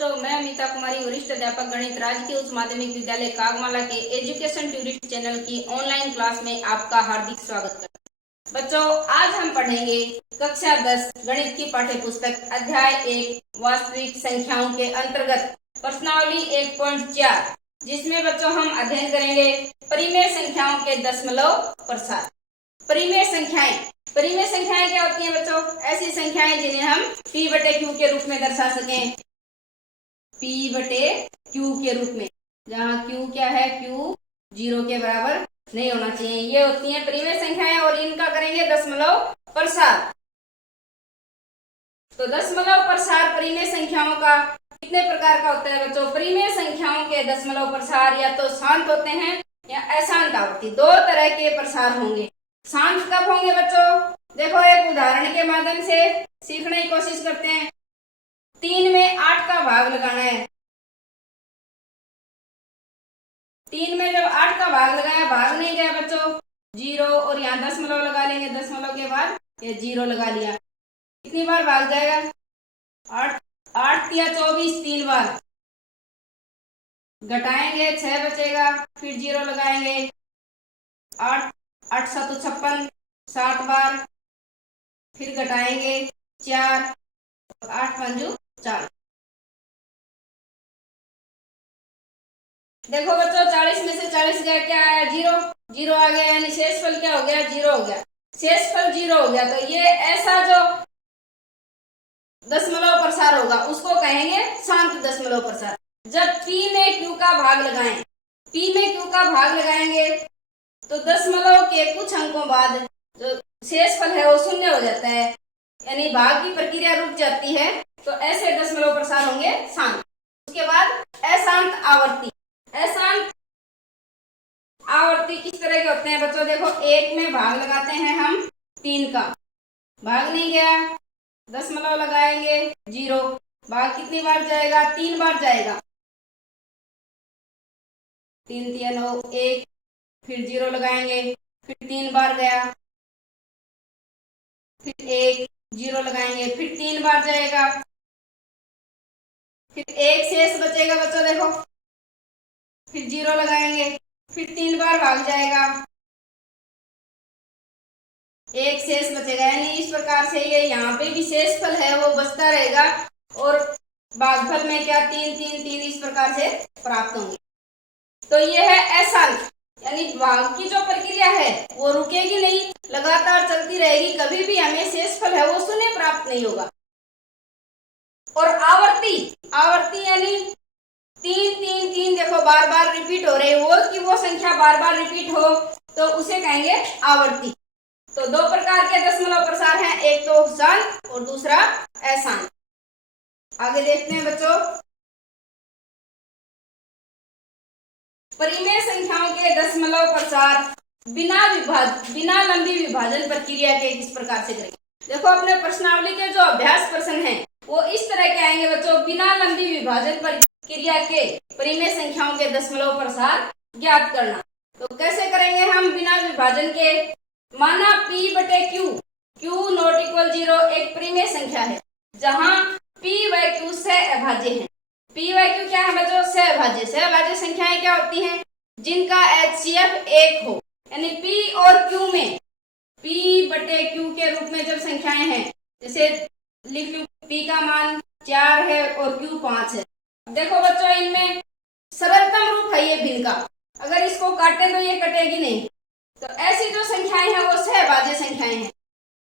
बच्चों, मैं अमिता कुमारी, वरिष्ठ अध्यापक गणित, राजकीय उच्च माध्यमिक विद्यालय कागमाला के एजुकेशन टूरिस्ट चैनल की ऑनलाइन क्लास में आपका हार्दिक स्वागत करता हूं। बच्चों, आज हम पढ़ेंगे कक्षा 10 गणित की पाठ्य पुस्तक अध्याय 1 वास्तविक संख्याओं के अंतर्गत प्रश्नावली 1.4, जिसमें बच्चों हम अध्ययन करेंगे परिमेय संख्याओं के दशमलव प्रसार। परिमेय संख्याएं क्या होती हैं बच्चों? ऐसी संख्याएं जिन्हें हम p/q के रूप में दर्शा सकें। p/q के रूप में, जहाँ q क्या है, q 0 के बराबर नहीं होना चाहिए। ये होती हैं परिमेय संख्याएं और इनका करेंगे दशमलव प्रसार। तो दशमलव प्रसार परिमेय संख्याओं का कितने प्रकार का होता है बच्चों? परिमेय संख्याओं के दशमलव प्रसार या तो शांत होते हैं या अशांत आवर्ती, दो तरह के प्रसार होंगे। शांत कब होंगे बच्चों? देखो, एक उदाहरण के माध्यम से सीखने की कोशिश करते हैं। 3 में 8 का भाग लगाना है। 3 में जब 8 का भाग लगाया, भाग नहीं गया बच्चों, 0 और यहाँ दशमलव लगा लेंगे, दशमलव के बाद ये 0 लगा लिया। कितनी बार भाग जाएगा? 8 8 या 24, 3 बार। घटाएंगे 6 बचेगा, फिर 0 लगाएंगे। 8 8 7 56, 7 बार, फिर घटाएंगे 4, 8 5 4। देखो बच्चों, 40 में से 40 गया, क्या आया? 0 0 आ गया, यानी शेषफल क्या हो गया? 0 हो गया। शेषफल 0 हो गया, तो ये ऐसा जो दशमलव प्रसार होगा उसको कहेंगे शांत दशमलव प्रसार। जब p में q का भाग लगाएं, p में q का भाग लगाएंगे तो दशमलव के कुछ अंकों बाद जो शेषफल है वो शून्य हो जाता है, यानी भाग की प्रक्रिया रुक जाती है। तो ऐसे दशमलव प्रसार होंगे शांत। उसके बाद अशांत आवर्ती। अशांत आवर्ती किस तरह के होते हैं बच्चों? देखो, 1 में भाग लगाते हैं हम 3 का, भाग नहीं गया, दशमलव लगाएंगे 0, भाग कितनी बार जाएगा? 3 बार जाएगा। 3 3 9 1, फिर 0 लगाएंगे, फिर 3 बार गया, फिर 1 0 लगाएंगे, फिर 3 बार जाएगा, फिर 1 शेष बचेगा बच्चों। देखो, फिर 0 लगाएंगे, फिर 3 बार भाग जाएगा, 1 शेष बचेगा। यानी इस प्रकार से ये यहाँ पे भी शेषफल है वो बचता रहेगा और भागफल में क्या 3 3 3 इस प्रकार से प्राप्त होंगे। तो ये है अशांत, यानी भाग की जो प्रक्रिया है वो रुकेगी नहीं, लगातार चलती रहेगी, कभी भी हमें शेषफल है वो शून्य प्राप्त नहीं होगा। और आवर्ती यानी 3 3 3 देखो बार बार रिपीट हो रही हो, कि वो संख्या बार बार रिपीट हो तो उसे कहेंगे आवर्ती। तो दो प्रकार के दशमलव प्रसार हैं, एक तो शांत और दूसरा अशांत। आगे देखते हैं बच्चों, परिमेय संख्याओं के दशमलव प्रसार बिना लंबी विभाजन प्रक्रिया के किस प्रकार से करेंगे? देखो, अपने प्रश्नावली के जो अभ्यास प्रश्न हैं वो इस तरह के आएंगे बच्चों। बिना लंबी विभाजन प्रक्रिया के परिमेय संख्याओं के दशमलव प्रसार ज्ञात करना। तो कैसे करेंगे हम बिना विभाजन के? माना p/q, q ≠ 0 एक परिमेय संख्या है जहां p व q सहअभाज्य हैं। p व q क्या है बच्चों? सहअभाज्य संख्याएं क्या होती हैं? जिनका HCF 1 हो, यानी p और q में p/q के रूप में जब संख्याएं हैं, जैसे लिख लो p का मान 4 है और q 5 है। देखो बच्चों, इनमें सरलतम रूप है ये भिन्न का, अगर इसको काटे तो ये कटेगी नहीं। तो ऐसी जो संख्याएं हैं वो सहभाज्य संख्याएं हैं।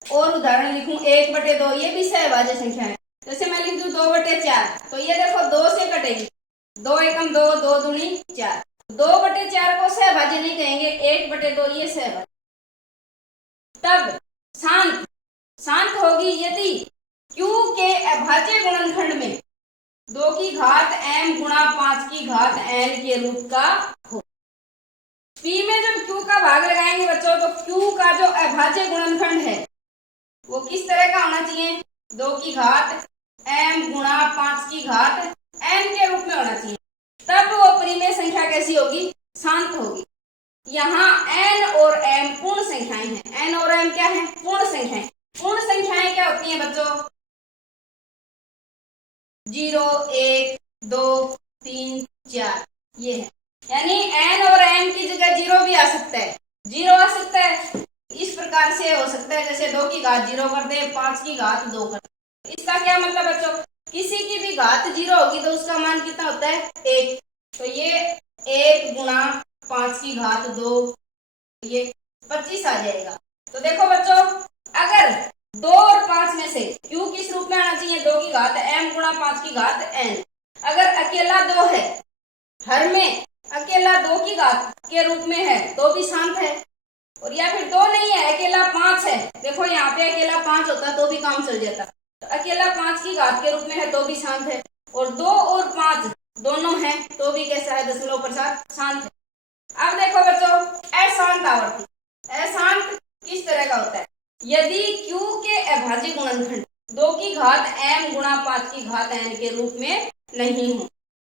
और उदाहरण लिखूं 1/2, ये भी सहभाज्य संख्या है। जैसे मैं लिख दूं 2/4, तो ये देखो 2 से कटेगी, 2 एकम 2, 2 दूनी 4। 2/4 को सहभाज्य नहीं कहेंगे, 1/2 ये सहभाज्य। तब शांत होगी यदि q के अभाज्य गुणनखंड में 2 की घात m गुणा 5 की घात n के रूप का हो। p में जब q का भाग लगाएंगे बच्चों, तो q का जो अभाज्य गुणनखंड है वो किस तरह का होना चाहिए? 2 की घात m गुणा 5 की घात n के रूप में होना चाहिए। तब वो परिमेय संख्या कैसी होगी? शांत होगी। यहाँ n और m पूर्ण संख्याएं हैं। n और m क्या है? पूर्ण संख्याएं। पूर्ण संख्याएं क्या होती हैं बच्चों? 0 1 2, 3, 4 ये है। यानी n और m की जगह 0 भी आ सकता है, 0 आ सकता है। इस प्रकार से हो सकता है, जैसे 2 की घात 0 कर दे, 5 की घात 2 कर दे। इसका क्या मतलब बच्चों, किसी की भी घात 0 होगी तो उसका मान कितना होता है 1। तो ये 1 गुणा 5 की घात 2, ये 25 आ जाएगा। तो देखो बच्चों, अगर 2 और 5 में से q किस रूप में आना चाहिए, 2 की घात m गुणा 5 की घात n। अगर अकेला 2 है, हर में अकेला 2 की घात के रूप में है तो भी शांत है, और या फिर 2 नहीं है, अकेला 5 है, देखो यहाँ पे अकेला 5 होता तो भी काम चल जाता, तो अकेला 5 की घात के रूप में है तो भी शांत है, और 2 और 5 दोनों है तो भी कैसा है, दशमलव प्रसार शांत है। अब देखो बच्चों, अशांत आवर्ती। अशांत किस तरह का होता है, यदि q के अभाज्य गुणनखंड 2 की घात m गुणा 5 की घात n के रूप में नहीं हो।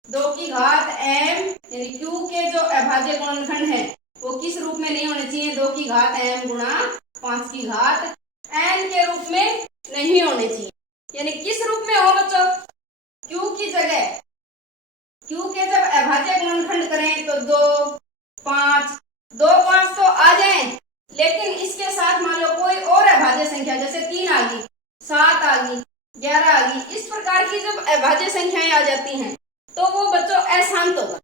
2 की घात m यानी q के जो अभाज्य गुणनखंड है वो किस रूप में नहीं होने चाहिए, 2 की घात m गुणा 5 की घात n के रूप में नहीं होने चाहिए। यानी किस रूप में हो बच्चों, q की जगह, q के जब अभाज्य गुणनखंड करें तो 2, 5, 2, 5 तो आ जाए, लेकिन इसके साथ मान लो कोई और अभाज्य संख्या, जैसे 3 आ गई, 7 आ गई, 11 आ गई, इस प्रकार की जब अभाज्य संख्याएं आ जाती हैं तो वो बच्चों अशांत होगा।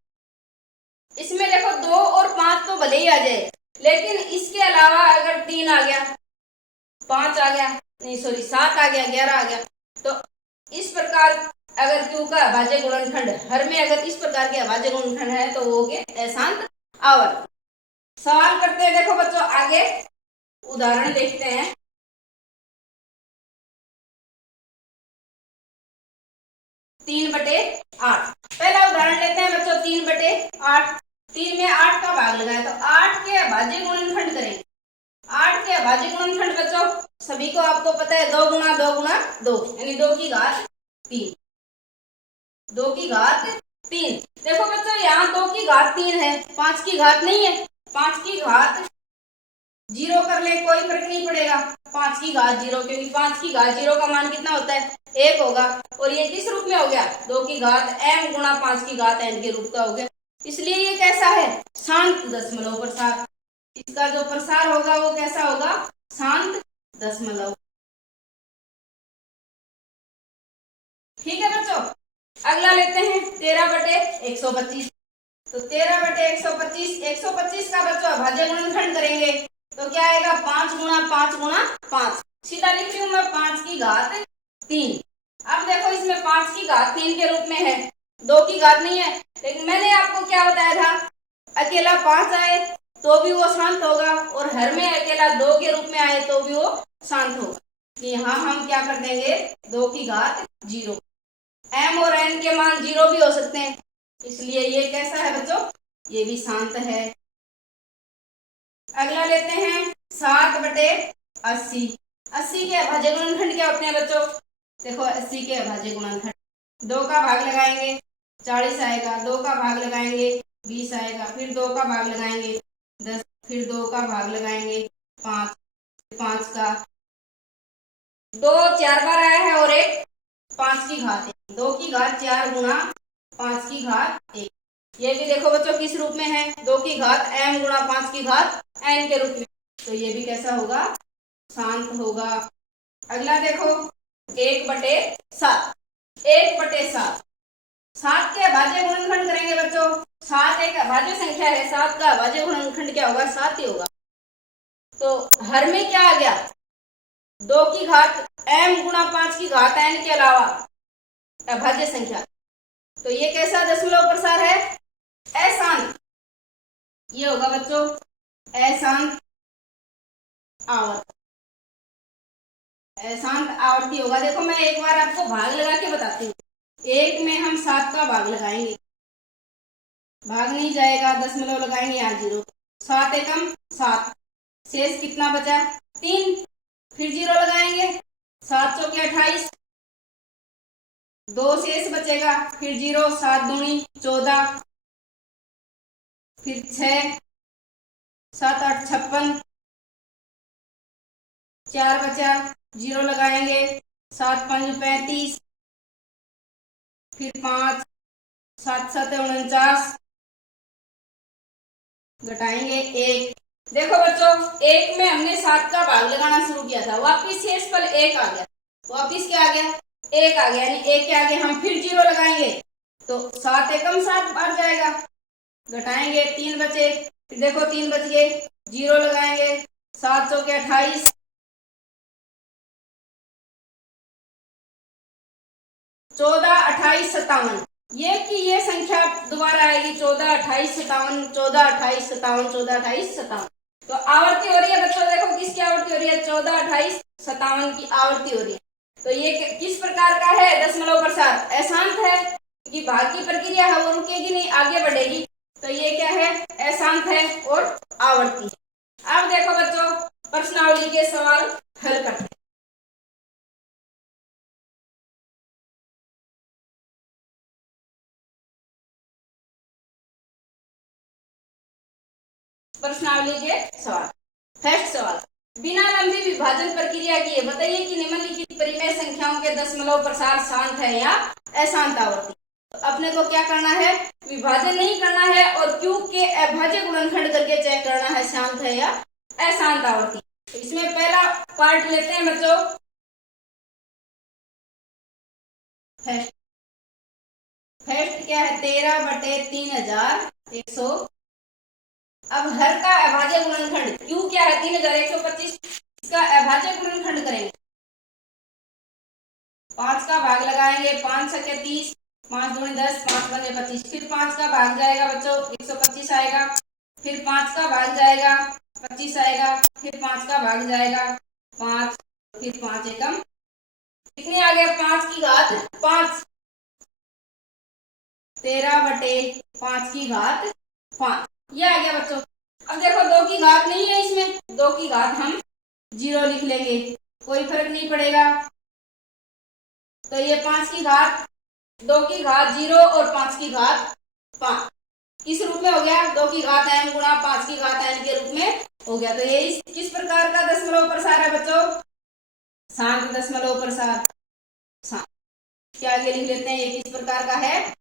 इसमें देखो 2 और 5 तो भले ही आ जाए, लेकिन इसके अलावा अगर 3 आ गया, 5 आ गया, नहीं सॉरी 7 आ गया, 11 आ गया, तो इस प्रकार अगर q का अभाज्य गुणनखंड हर में अगर इस प्रकार के अभाज्य गुणनखंड है तो वो हो गए अशांत आवर्त। सवाल करते हैं, देखो बच्चों आगे उदाहरण देखते हैं। 3/8 पहला उदाहरण लेते हैं बच्चों, 3/8। 3 में 8 का भाग लगाया तो 8 के अभाज्य गुणनखंड करेंगे। 8 के अभाज्य गुणनखंड बच्चों सभी को आपको पता है, 2 गुणा 2 गुणा 2 यानी 2 की घात 3, 2 की घात 3। देखो बच्चों यहाँ 2 की घात 3 है, 5 की घात नहीं है, 5 की घात 0 कर ले कोई फर्क नहीं पड़ेगा, 5 की घात 0, क्योंकि 5 की घात 0 का मान कितना होता है 1 होगा, और ये किस रूप में हो गया, 2 की घात m गुणा 5 की घात n के रूप का हो गया, इसलिए ये कैसा है, शांत दशमलव प्रसार। इसका जो प्रसार होगा वो कैसा होगा, शांत दशमलव। ठीक है बच्चों, अगला लेते हैं 13/125। तो 13/125, 125 का बच्चों अभाज्य गुणनखंड करेंगे तो क्या आएगा, 5 गुणा 5 गुणा 5, सीधा लिख रही हूं मैं 5 की घात 3। अब देखो इसमें 5 की घात 3 के रूप में है, 2 की घात नहीं है, लेकिन मैंने आपको क्या बताया था, अकेला 5 आए तो भी वो शांत होगा, और हर में अकेला 2 के रूप में आए तो भी वो शांत होगा। यहाँ हम क्या कर देंगे, 2 की घात 0, m और n के मान 0 भी हो सकते हैं, इसलिए ये कैसा है बच्चों, ये भी शांत है। अगला लेते हैं 7/80। 80 के अभाज्य गुणनखंड क्या होते हैं बच्चों, देखो 80 के अभाज्य गुणनखंड, 2 का भाग लगाएंगे 40 आएगा, 2 का भाग लगाएंगे 20 आएगा, फिर 2 का भाग लगाएंगे 10, फिर 2 का भाग लगाएंगे 5, 5 का 2 4 बार आया है, और एक 5 की घात 1, 2 की घात 4 गुणा 5 की घात 1। ये भी देखो बच्चों किस रूप में है, 2 की घात m गुणा 5 की घात n के रूप में, तो ये भी कैसा होगा, शांत होगा। अगला देखो 1/7। 1/7, 7 के अभाज्य गुणनखंड करेंगे बच्चों, 7 एक अभाज्य संख्या है, 7 का अभाज्य गुणनखंड क्या होगा, 7 ही होगा। तो हर में क्या आ गया, 2 की घात m गुणा 5 की घात n के अलावा अभाज्य संख्या, तो ये कैसा दशमलव प्रसार है, अशांत। ये होगा बच्चों अशांत आवर्त, अशांत आवर्ती होगा। देखो मैं एक बार आपको भाग लगा के बताती हूँ, 1 में हम 7 का भाग लगाएंगे, भाग नहीं जाएगा, दशमलव लगाएंगे यहाँ 0, 7 एकम 7, शेष कितना बचा 3, फिर 0 लगाएंगे, 7 चौके 28, 2 शेष बचेगा, फिर 0, 7 दूनी 14, फिर 6, 7 8 56, 4 बचा, 0 लगाएंगे, 7 5 35, फिर 5, 7 7 49, घटाएंगे 1। देखो बच्चों, 1 में हमने 7 का भाग लगाना शुरू किया था, वापिस शेष पर 1 आ गया, वापिस क्या आ गया, 1 आ गया, यानी 1 के आगे हम फिर 0 लगाएंगे तो 7 एकम 7 बढ़ जाएगा, घटाएंगे 3 बचे, फिर देखो 3 बच गए, 0 लगाएंगे, 7 चौके 28, 14 28 57, ये संख्या दोबारा आएगी, 14 28 57, 14 28 57, 14 28 57। तो आवर्ती हो रही है बच्चों, देखो किसकी आवर्ती हो रही है, 14 28 57 की आवर्ती हो रही है। तो ये किस प्रकार का है, दशमलव प्रसार, अशांत है, कि भाग की प्रक्रिया है वो रुकेगी नहीं, आगे बढ़ेगी, तो ये क्या है, अशांत है और आवर्ती। अब देखो बच्चों, प्रश्नावली के सवाल हल करते हैं। प्रश्नावली के सवाल। फर्स्ट सवाल, बिना लंबी विभाजन प्रक्रिया किए बताइए कि निम्नलिखित परिमेय संख्याओं के दशमलव प्रसार शांत है या अशांत आवर्ती। तो अपने को क्या करना है, विभाजन नहीं करना है और क्यू के अभाज्य गुणनखंड करके चेक करना है शांत है या अशांत आवर्ती। तो इसमें पहला पार्ट लेते हैं बच्चों, फर्स्ट क्या है, 13/3100। अब हर का अभाज्य गुणनखंड क्यू क्या है, 3125, इसका अभाज्य गुणनखंड करेंगे, 5 का भाग लगाएंगे, 5 छके 30, 5 दूनी 10, 5 बने 25, फिर 5 का भाग जाएगा बच्चों, 125 आएगा, फिर 5 का भाग जाएगा, 25 आएगा, फिर 5 का भाग जाएगा, 5, फिर 5 एकम, कितने आ गया, 5 की घात 5, 13/5 की घात 5, ये आ गया बच्चों। अब देखो 2 की घात नहीं है इसमें, 2 की घात हम 0 लिख लेंगे, कोई फर्क नहीं पड़ेगा। तो ये 5 की घात, 2 की घात 0 और 5 की घात 5 किस रूप में हो गया, 2 की घात n गुणा 5 की घात n के रूप में हो गया। तो ये किस प्रकार का दशमलव प्रसार है बच्चों, शांत दशमलव प्रसार। शांत, क्या आगे लिख लेते हैं, ये किस प्रकार का है,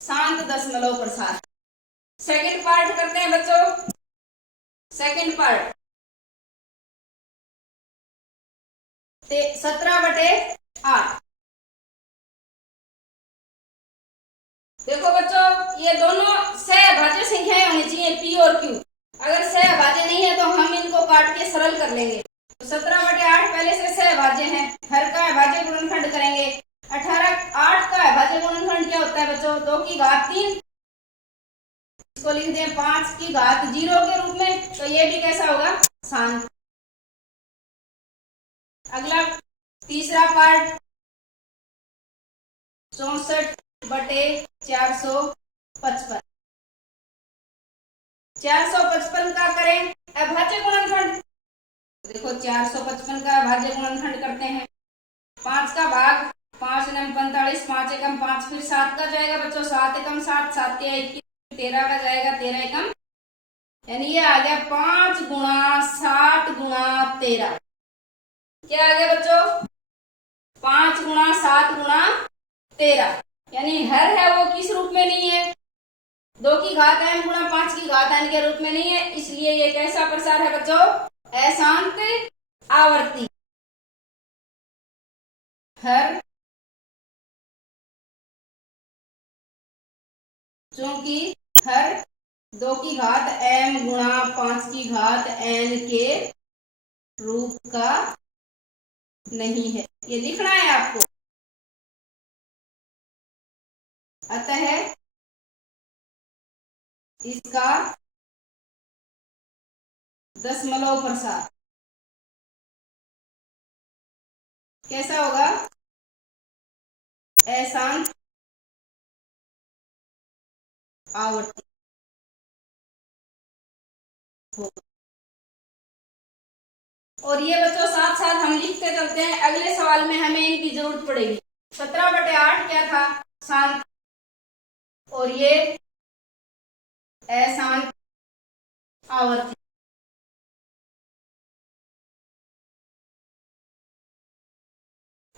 शांत दशमलव प्रसार। सेकंड पार्ट करते हैं बच्चों, सेकंड पार्ट 17/8। देखो बच्चों, ये दोनों सहभाज्य संख्याएं होनी चाहिए, पी और क्यू। अगर सहभाज्य नहीं है तो हम इनको काट के सरल कर लेंगे। तो 17/8 पहले से सहभाज्य है, हर का अभाज्य गुणनखंड करेंगे, 18 8 का अभाज्य गुणनखंड क्या होता है बच्चों, 2 की घात 3, इसको लिख दें 5 की घात 0 के रूप में, तो ये भी कैसा होगा, शांत। अगला तीसरा पार्ट 64/455, 455 का करें अभाज्य गुणनखंड। देखो 455 का अभाज्य गुणनखंड करते हैं, 5 का भाग, 5 9 45, 5 एकम 5, फिर 7 का जाएगा बच्चों, 7 एकम 7, 7 के 21, 13 का जाएगा, 13 एकम, यानी ये आ गया 5 गुणा 7 गुणा 13। क्या आ गया बच्चों, 5 गुणा 7 गुणा 13, यानी हर है वो किस रूप में नहीं है, 2 की घात n गुणा 5 की घात n के रूप में नहीं है, इसलिए ये कैसा प्रसार है बच्चों, अशांत आवर्ती। हर चूंकि हर 2 की घात m गुणा 5 की घात n के रूप का नहीं है, ये लिखना है आपको। अतः इसका दशमलव प्रसार कैसा होगा, अशांत आवर्ती होगा। और ये बच्चों साथ साथ हम लिखते चलते हैं, अगले सवाल में हमें इनकी जरूरत पड़ेगी। 17/8 क्या था, शांत, और ये अशांत आवर्ती।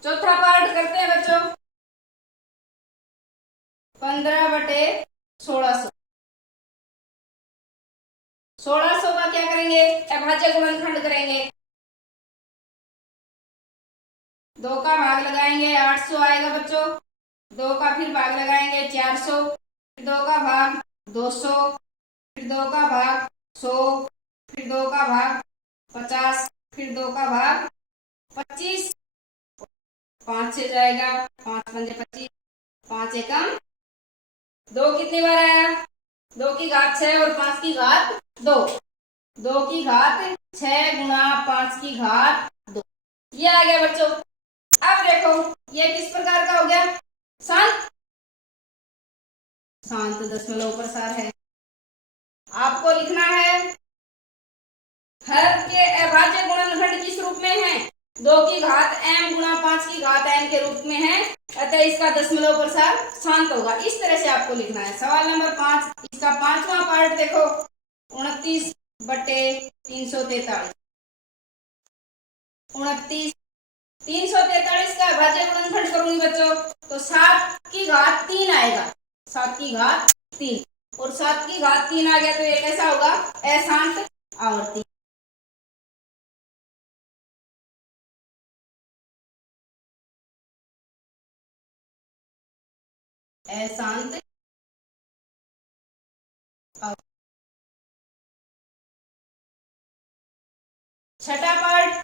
चौथा पार्ट करते हैं बच्चों, 15/1600। 1600 का क्या करेंगे, अभाज्य गुणनखंड करेंगे। 2 का भाग लगाएंगे 800 आएगा बच्चों। 2 का फिर भाग लगाएंगे 400, फिर 2 का भाग 200, फिर 2 का भाग 100, फिर 2 का भाग 50, फिर 2 का भाग 25। 5 से जाएगा, 5 पंजे 25, 5 एकम 2 कितनी बार आया, 2 की घात 6 और 5 की घात 2। 2 की घात 6 गुणा 5 की घात 2, ये आ गया बच्चों। अब देखो ये किस प्रकार का हो गया, शांत शांत दशमलव प्रसार है। आपको लिखना है हर के अभाज्य गुणनखंड किस रूप में है, 2 की घात m गुणा 5 की घात n के रूप में है, अतः इसका दशमलव प्रसार शांत होगा। इस तरह से आपको लिखना है। सवाल नंबर 5, इसका 5वां पार्ट देखो, 29/343। 29/343 का अभाज्य गुणनखंड करूंगी बच्चों तो 7 की घात 3 आएगा, 7 की घात 3, और 7 की घात 3 आ गया तो ये कैसा होगा, अशांत आवर्ती। अशांत छठा पार्ट,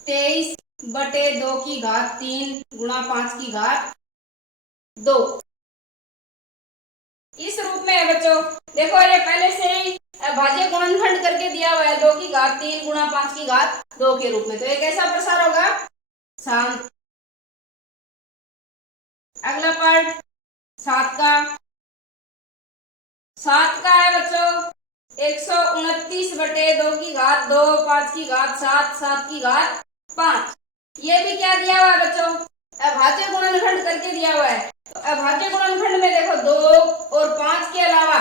23/2 की घात 3 गुणा 5 की घात 2, इस रूप में है बच्चों। देखो ये पहले से ही भाज्य गुणनखंड करके दिया हुआ है, 2 की घात 3 गुणा 5 की घात 2 के रूप में, तो ये कैसा प्रसार होगा, शांत। अगला पार्ट 7 का, 7 का है बच्चों 129/2 की घात 2, 5 की घात 7, 7 की घात 5। ये भी क्या दिया हुआ है बच्चों, अभाज्य गुणनखंड करके दिया हुआ है। तो अभाज्य गुणनखंड में देखो 2 और 5 के अलावा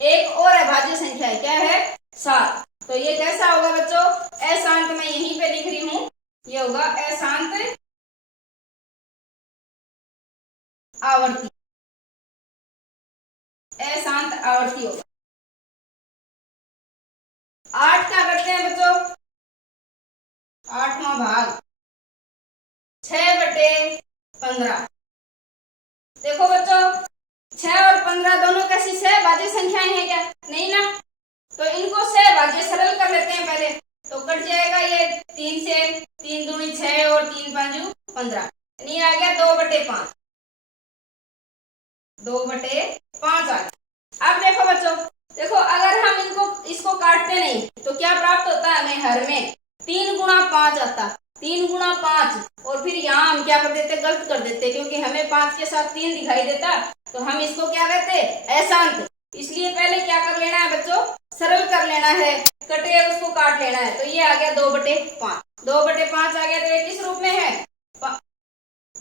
एक और अभाज्य संख्या है, क्या है, 7। तो ये कैसा होगा बच्चों, अशांत। मैं यहीं पे लिख रही हूं, ये होगा अशांत आवर्ती, अशांत आवर्ती होगा। 8 का करते हैं बच्चों, 8वां भाग 6/15। देखो बच्चों 6 और 15 दोनों कैसी सहभाज्य संख्याएं हैं क्या, नहीं ना, तो इनको सहभाज्य सरल कर लेते हैं पहले, तो कट जाएगा ये 3 से, 3 दूनी 6 और 3 पंजू 15, यानी आ गया 2/5, 2/5 आ गया। अब देखो बच्चों, देखो अगर हम इनको इसको काटते नहीं तो क्या प्राप्त होता है हमें, हर में 3 गुणा 5 आता, 3 गुणा 5, और फिर यहाँ हम क्या कर देते, गलत कर देते, क्योंकि हमें 5 के साथ 3 दिखाई देता, तो हम इसको क्या कहते, अशांत। इसलिए पहले क्या कर लेना है बच्चों, सरल कर लेना है, कटे उसको काट लेना है, तो ये आ गया 2/5, 2/5 आ गया, तो ये किस रूप में है,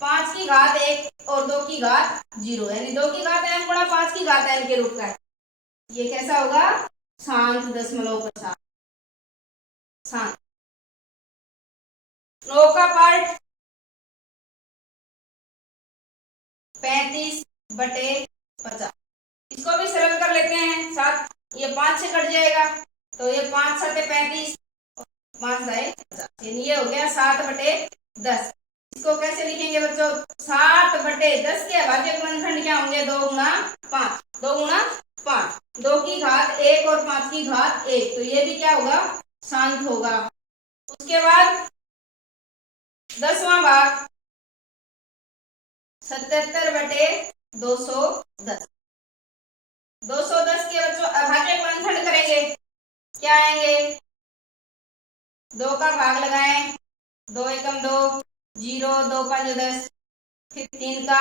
5 की घात 1 और 2 की घात 0, यानी 2 की घात m गुणा 5 की घात n के रूप का है। ये कैसा होगा, शांत दशमलव प्रसार, शांत। 9 का पार्ट 35/50, इसको भी सरल कर लेते हैं, 7 ये 5 से कट जाएगा, तो ये 5 7 35, 5 जाए 50, यानी ये हो गया 7/10। इसको कैसे लिखेंगे बच्चों, 7/10 के अभाज्य गुणनखंड क्या होंगे, 2 गुणा 5, 2 गुणा 5, 2 की घात 1 और 5 की घात 1, तो ये भी क्या होगा, शांत होगा। उसके बाद 10वां भाग 77/210, 210 के बच्चों अभाज्य गुणनखंड करेंगे, क्या आएंगे, 2 का भाग लगाएं, 2 एकम 2, 0, 2 5 10, फिर 3 का,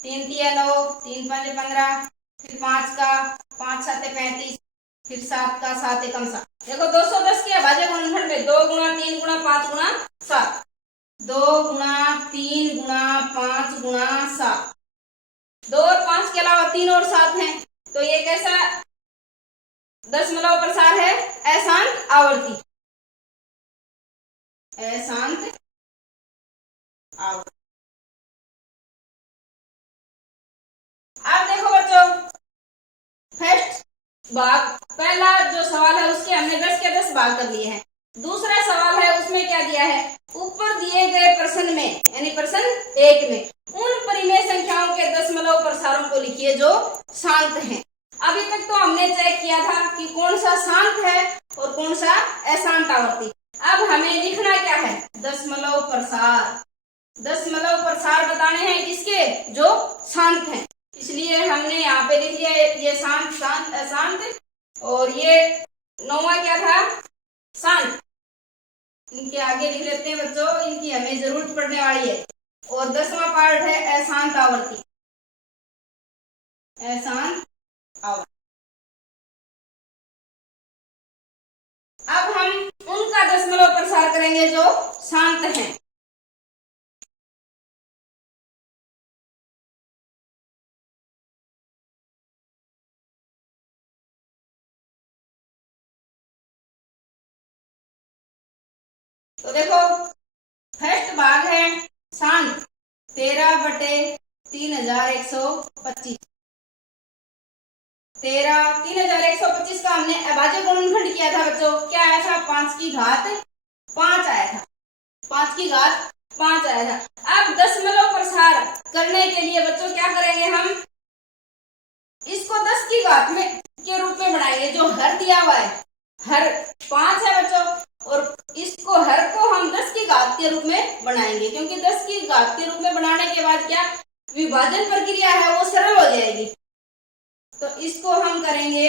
3 तिया 9, 3 5 15, फिर 5 का, 5 7 35, फिर 7 का, 7 एकम 7। देखो 210 के अभाज्य गुणनखंड में 2 गुणा 3 गुणा 5 गुणा 7, 2 गुणा 3 गुणा 5 गुणा 7, 2 और 5 के अलावा 3 और 7 हैं, तो ये कैसा दशमलव प्रसार है, अशांत आवर्ती, अशांत आवर्त। अब देखो बच्चों, फर्स्ट भाग, पहला जो सवाल है उसके हमने 10 के 10 भाग कर लिए हैं। दूसरा सवाल है उसमें क्या दिया है, ऊपर दिए गए प्रश्न में यानी प्रश्न 1 में उन परिमेय संख्याओं के दशमलव प्रसारों को लिखिए जो शांत हैं। अभी तक तो हमने चेक किया था कि कौन सा शांत है और कौन सा अशांत आवर्ती। अब हमें लिखना क्या है, दशमलव प्रसार। दशमलव प्रसार बताने हैं किसके, जो शांत हैं। इसलिए हमने यहाँ पे लिख लिया ये शांत, शांत, अशांत, और ये 9वां क्या था, शांत। इनके आगे लिख लेते हैं बच्चों, इनकी हमें जरूरत पड़ने वाली है। और 10वां पार्ट है अशांत आवर्ती, अशांत आवर्ती। अब हम उनका दशमलव प्रसार करेंगे जो शांत हैं। तो देखो, फर्स्ट भाग है शांत, 13/3125। 3125 का हमने अभाज्य गुणनखंड किया था बच्चों, क्या आया था, 5 की घात 5 आया था, 5 की घात 5 आया था। अब दशमलव प्रसार करने के लिए बच्चों क्या करेंगे, हम इसको 10 की घात में के रूप में बनाएंगे। जो हर दिया हुआ है, हर 5 है बच्चों, और इसको हर को हम 10 की घात के रूप में बनाएंगे, क्योंकि 10 की घात के रूप में बनाने के बाद क्या विभाजन प्रक्रिया है वो सरल हो जाएगी। तो इसको हम करेंगे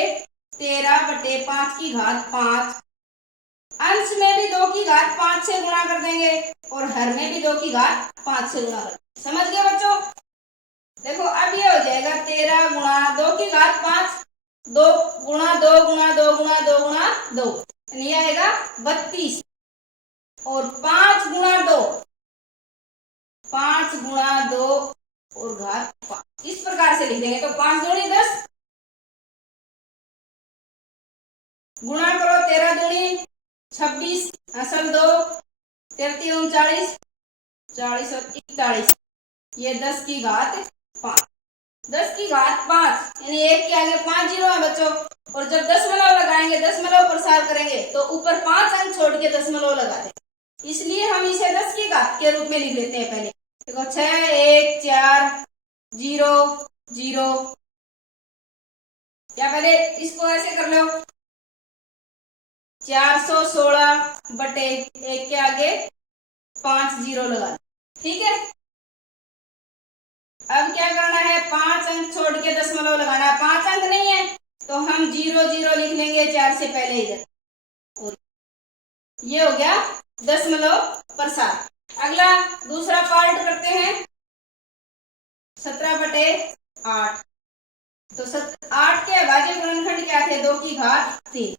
13/5 की घात 5, अंश में भी 2 की घात 5 से गुणा कर देंगे और हर में भी 2 की घात 5 से गुणा कर देंगे। समझ गए बच्चों? देखो अब ये हो जाएगा 13 गुणा 2 की घात 5, 2 गुणा 2 गुणा 2 गुणा 2 गुणा 2, ये आएगा 32, और 5 गुणा 2, 5 गुणा 2 और घात 5, इस प्रकार से लिख देंगे। तो 5 दूनी 10, गुणा करो 13 दूनी 26, असल 2, 33 39, 40 और 41, ये 10 की घात 5, 10 की घात 5 यानी 1 के आगे 5 जीरो है बच्चों। और जब दशमलव लगाएंगे, दशमलव प्रसार करेंगे, तो ऊपर 5 अंक छोड़ के दशमलव लगा दें। इसलिए हम इसे 10 की घात के रूप में लिख लेते हैं। पहले देखो 6 1 4 0 0, या पहले इसको ऐसे कर लो, 416/1 के आगे 5 जीरो लगा, ठीक है। अब क्या करना है, 5 अंक छोड़ के दशमलव लगाना है। 5 अंक नहीं है तो हम 0 0 लिख लेंगे 4 से पहले इधर, और ये हो गया दशमलव प्रसार। अगला दूसरा पार्ट करते हैं, 17/8। तो 8 के अभाज्य गुणनखंड क्या थे, 2 की घात 3।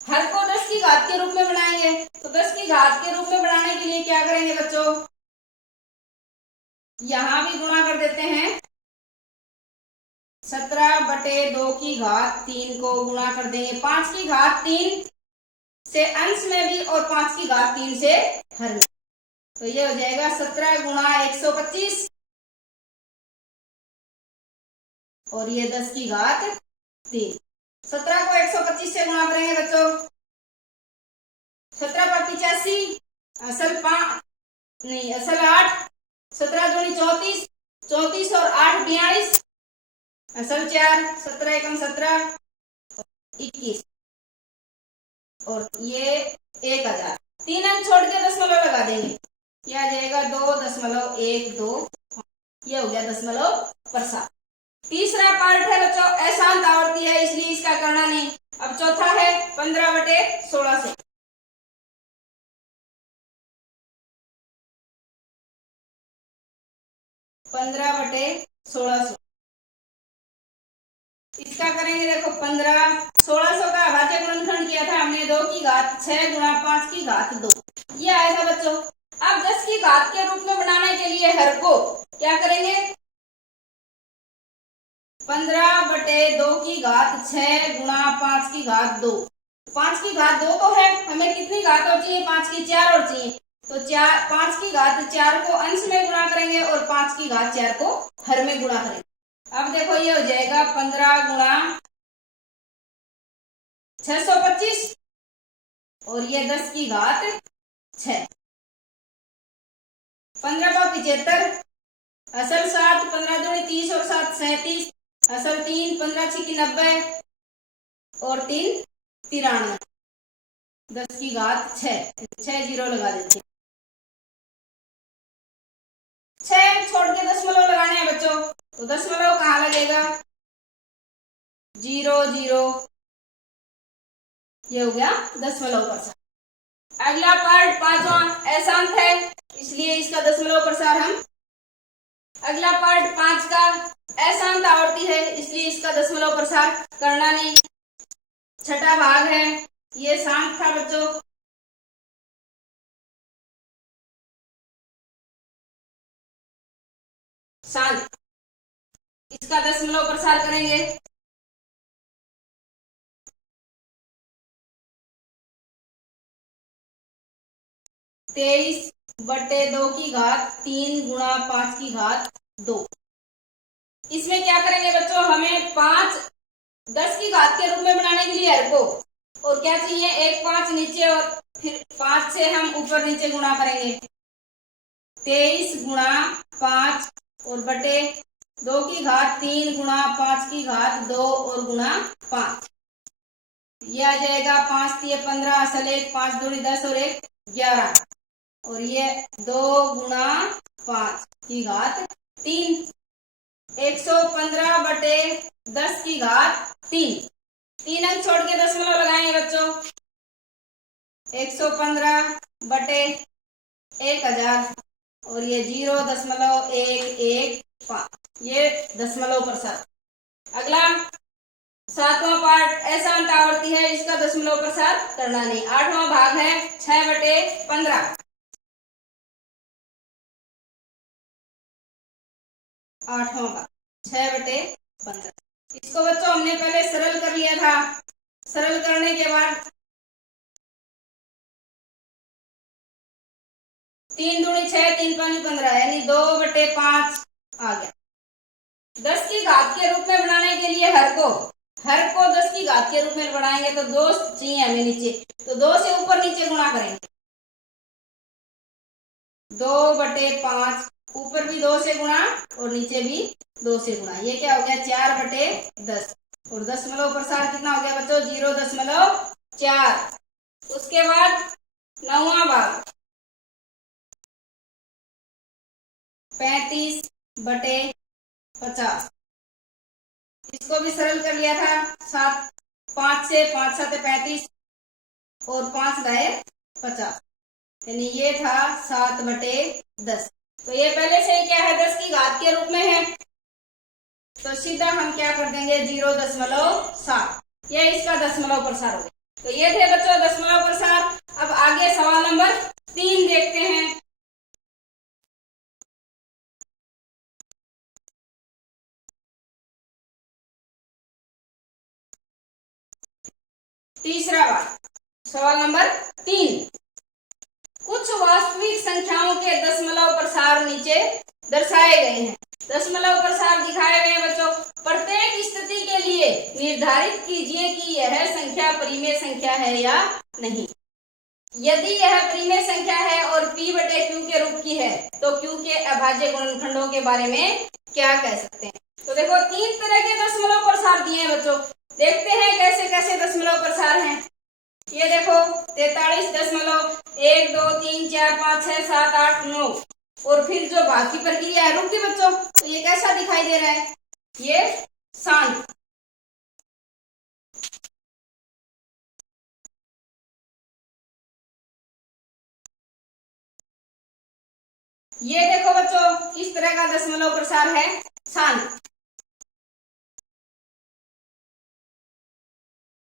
हर को 10 की घात के रूप में बनाएंगे। तो 10 की घात के रूप में बनाने के लिए क्या करेंगे बच्चों, यहां भी गुणा कर देते हैं। 17/2 की घात 3 को गुणा कर देंगे 5 की घात 3 से अंश में भी और 5 की घात 3 से हर में। तो ये हो जाएगा 17 गुणा 125, और ये 10 की घात 3। 17 को 125 से गुणा करेंगे बच्चों, 17 पर 85, असल 5 नहीं असल 8, 17 दूनी 34, 34 और 8 42, असल 4, 17 एकम 17, 21, और ये 1000। 3 अंक छोड़ के दशमलव लगा देंगे, ये आ जाएगा 2.12, ये हो गया दशमलव प्रसार। तीसरा पार्ट है बच्चों अशांत आवर्ती है, इसलिए इसका करना नहीं। अब चौथा है 15/1600। 15/1600 इसका करेंगे। देखो 15 1600 का अभाज्य गुणनखंड किया था हमने, 2 की घात 6 गुणा 5 की घात 2, ये आया था बच्चों। अब 10 की घात के रूप में बनाने के लिए हर को क्या करेंगे, 15/2 की घात 6 गुणा 5 की घात 2। 5 की घात 2 तो है, हमें कितनी घात और चाहिए, 5 की 4 और चाहिए। तो 5 की घात 4 को अंश में गुणा करेंगे और 5 की घात 4 को हर में गुणा करेंगे। अब देखो ये हो जाएगा 15 गुणा 625 और ये 10 की घात 6। 15 का 75, असल 7, 15 दूनी 30 और 7 37, असल 3, 15 6 90 और 3 93, 10 की घात 6, 6 जीरो लगा देते हैं। 6 छोड़ के दशमलव लगाने हैं बच्चों, तो दशमलव कहाँ लगेगा? 0 0, ये हो गया दशमलव प्रसार। अगला पार्ट 5वां अशांत है, इसलिए इसका दशमलव प्रसार हम। अगला पार्ट 5 का अशांत आवर्ती है, इसलिए इसका दशमलव प्रसार करना नहीं। छठा भाग है, ये शांत था बच्चों। शांत, इसका दशमलव प्रसार करेंगे। तेईस बटे 2 की घात 3 गुणा 5 की घात 2। इसमें क्या करेंगे बच्चों? हमें 5 10 की घात के रूप में बनाने के लिए हर को, और क्या चाहिए? एक 5 नीचे और फिर 5 से हम ऊपर नीचे गुणा करेंगे। 23 गुणा 5 और बटे 2 की घात 3 गुणा 5 की घात 2 और गुणा 5, ये आ जाएगा 5 3 15, असल 1, 5 दूनी 10 और 1 11, और ये 2 गुणा 5 की घात 3, 115 बटे 10 की घात 3। 3 अंक छोड़ के दशमलव लगाएंगे बच्चों। 115 बटे 1000 और ये 0.115, ये दशमलव प्रसार। अगला 7वां पार्ट अशांत आवर्ती है, इसका दशमलव प्रसार करना नहीं। 8वां भाग है 6 बटे 15। 8वां भाग 6 बटे 15, इसको बच्चों हमने पहले सरल कर लिया था। सरल करने के बाद 3 दूनी 6, 3 5 15, यानी 2 बटे 5 आ गया। 10 की घात के रूप में बनाने के लिए हर को 10 की घात के रूप में बनाएंगे तो 2 चाहिए हमें नीचे, तो 2 से ऊपर नीचे गुणा करेंगे। 2 बटे 5, ऊपर भी 2 से गुणा और नीचे भी 2 से गुणा, ये क्या हो गया? 4 बटे 10, और दशमलव प्रसार कितना हो गया बच्चों? 0.4। उसके बाद 9वां भाग 35 बटे 50, इसको भी सरल कर लिया था। 7 5 से 5 7 35 और 5 दाए 50, यानी ये था 7 बटे 10। तो ये पहले से क्या है? 10 की घात के रूप में है, तो सीधा हम क्या कर देंगे? 0.7, ये इसका दशमलव प्रसार हो गया। तो ये थे बच्चों दशमलव प्रसार। अब आगे सवाल नंबर 3 देखते हैं। तीसरा बात, सवाल नंबर 3, कुछ वास्तविक संख्याओं के दशमलव प्रसार नीचे दर्शाए गए हैं। दशमलव प्रसार दिखाए गए हैं बच्चों। प्रत्येक स्थिति के लिए निर्धारित कीजिए कि यह संख्या परिमेय संख्या है या नहीं। यदि यह परिमेय संख्या है और p बटे q के रूप की है, तो q के अभाज्य गुणनखंडों के बारे में क्या कह सकते हैं? तो देखो 3 तरह के दशमलव प्रसार दिए हैं बच्चों, देखते हैं कैसे कैसे दशमलव प्रसार हैं। ये देखो 43.1 2 3 4 5 6 7 8 9, और फिर जो बाकी प्रक्रिया है रुक गई बच्चों, तो ये कैसा दिखाई दे रहा है? ये शांत। ये देखो बच्चों इस तरह का दशमलव प्रसार है शांत।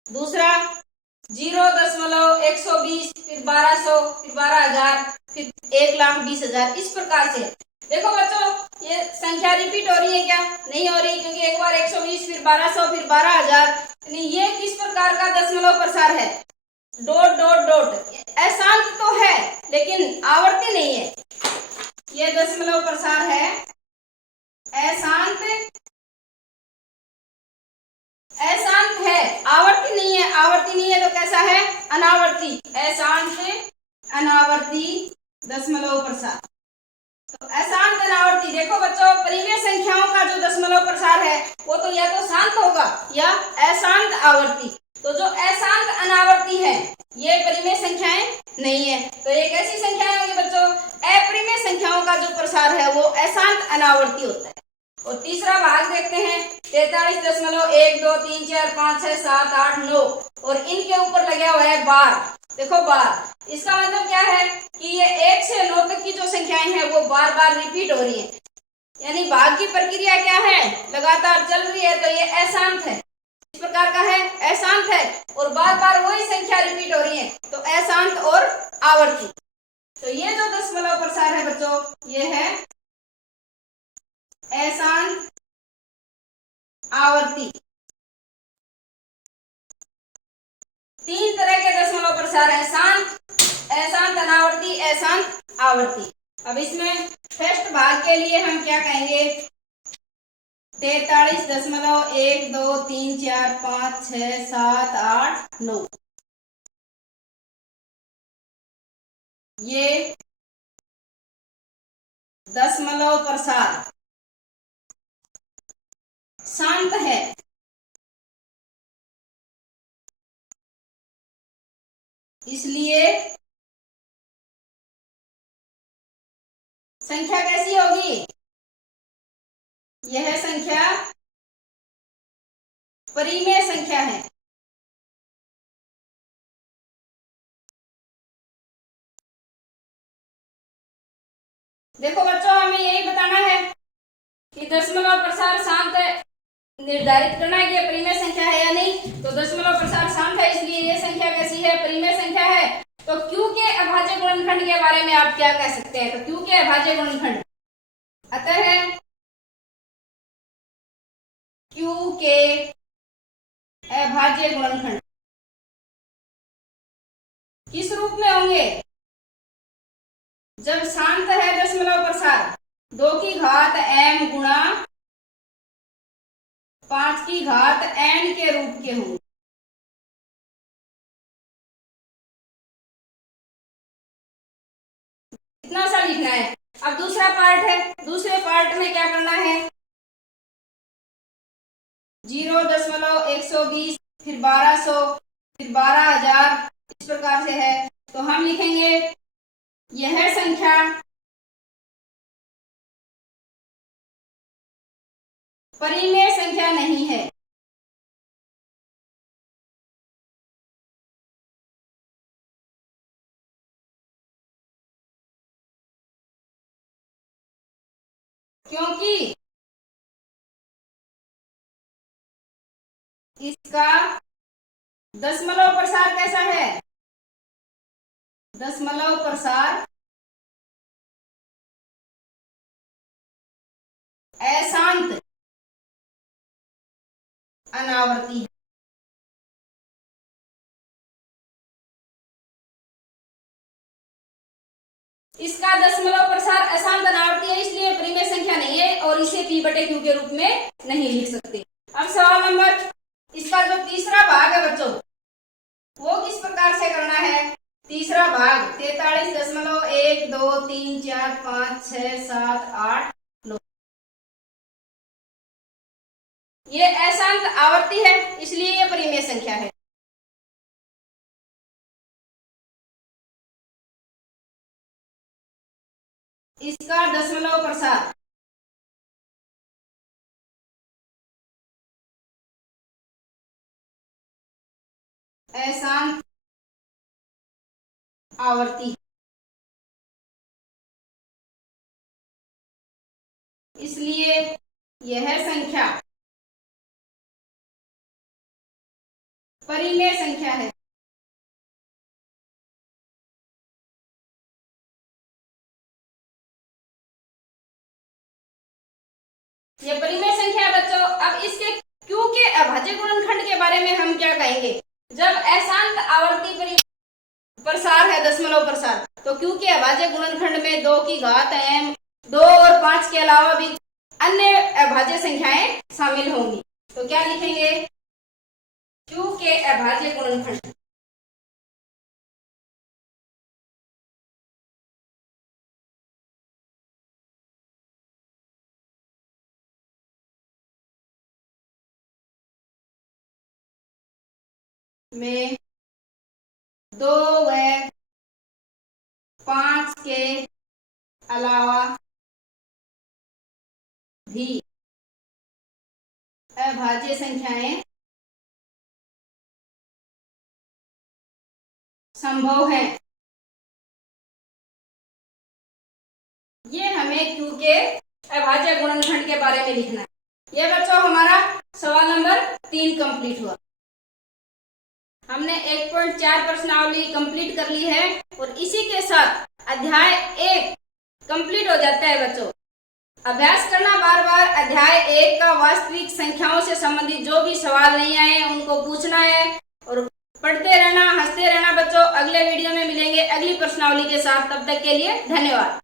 दूसरा 0.120, फिर 1200, फिर 12,000, फिर 1,20,000, इस प्रकार से। देखो बच्चों ये संख्या रिपीट हो रही है क्या? नहीं हो रही, क्योंकि एक बार 120, फिर 1200, फिर 12,000, यानी ये किस प्रकार का दशमलव प्रसार है? Dot dot dot. अशांत तो है लेकिन आवर्ती नहीं है। ये दशमलव प्रसार है अशांत, अशांत है, आवर्ती नहीं है। आवर्ती नहीं है तो कैसा है? अनावर्ती। अशांत अनावर्ती दशमलव प्रसार। तो अशांत अनावर्ती, देखो बच्चों परिमेय संख्याओं का जो दशमलव प्रसार है वो तो या तो शांत होगा या अशांत आवर्ती। तो जो अशांत अनावर्ती है ये परिमेय संख्याएं नहीं है। तो ये कैसी संख्याएं होंगी बच्चों? अपरिमेय संख्याओं का जो प्रसार है वो अशांत अनावर्ती होता है। और तीसरा भाग देखते हैं 43.123456789 और इनके ऊपर लगा हुआ है बार। देखो बार, इसका मतलब क्या है कि ये 1 से 9 तक की जो संख्याएं हैं वो बार बार रिपीट हो रही हैं, यानी भाग की प्रक्रिया क्या है? लगातार चल रही है। तो ये अशांत है, इस प्रकार का है, अशांत है और बार बार वही संख्या रिपीट हो रही है, तो अशांत और आवर्ती। तो ये जो दशमलव प्रसार है बच्चों ये है अशांत आवर्ती। 3 तरह के दशमलव प्रसार है, शांत, अशांत अनावर्ती, अशांत आवर्ती। अब इसमें फर्स्ट भाग के लिए हम क्या कहेंगे? 43.123456789 ये दशमलव प्रसार शांत है, इसलिए संख्या कैसी होगी? यह संख्या परिमेय संख्या है। देखो बच्चों हमें यही बताना है कि दशमलव प्रसार शांत है, निर्धारित करना है कि यह परिमेय संख्या है या नहीं। तो दशमलव प्रसार शांत है इसलिए यह संख्या कैसी है? परिमेय संख्या है। तो Q के अभाज्य गुणनखंड के बारे में आप क्या कह सकते हैं? तो Q के अभाज्य गुणनखंड अतः Q के अभाज्य गुणनखंड किस रूप में होंगे? जब शांत है दशमलव प्रसार 2 की घात m गुणा 5 की घात n के रूप के होंगे। इतना सा लिखना है। अब दूसरा पार्ट है, दूसरे पार्ट में क्या करना है? 0.120 फिर 1200 फिर 12,000 इस प्रकार से है। तो हम लिखेंगे यह संख्या परिमेय संख्या नहीं है। क्योंकि इसका दशमलव प्रसार कैसा है? दशमलव प्रसार अशांत अनावर्ती। इसका दशमलव प्रसार अशांत अनावर्ती है इसलिए परिमेय संख्या नहीं है और इसे P/Q के रूप में नहीं लिख सकते। अब सवाल नंबर, इसका जो तीसरा भाग है बच्चों वो किस प्रकार से करना है? तीसरा भाग 43.123456789 ये अशांत आवर्ती है इसलिए ये परिमेय संख्या है। इसका दशमलव प्रसार अशांत आवर्ती, इसलिए यह संख्या परिमेय संख्या है। ये परिमेय संख्या है बच्चों। अब इसके Q के अभाज्य गुणनखंड के बारे में हम क्या कहेंगे? जब अशांत आवर्ती प्रसार है दशमलव प्रसार, तो Q के अभाज्य गुणनखंड में 2 की घात m 2 और 5 के अलावा भी अन्य अभाज्य संख्याएं शामिल होंगी। तो क्या लिखेंगे? Q के अभाज्य गुणनखंड में 2 व 5 के अलावा भी अभाज्य संख्याएं संभव है। ये हमें Q के अभाज्य गुणनखंड के बारे में लिखना है। ये बच्चों हमारा सवाल नंबर 3 कंप्लीट हुआ। हमने 1.4 प्रश्नावली कंप्लीट कर ली है और इसी के साथ अध्याय 1 कंप्लीट हो जाता है बच्चों। अभ्यास करना बार बार अध्याय 1 का वास्तविक संख्याओं से संबंधित जो भी सवाल नहीं आए उनको पूछना है और पढ़ते रहना, हंसते रहना बच्चों। अगले वीडियो में मिलेंगे अगली प्रश्नावली के साथ। तब तक के लिए धन्यवाद।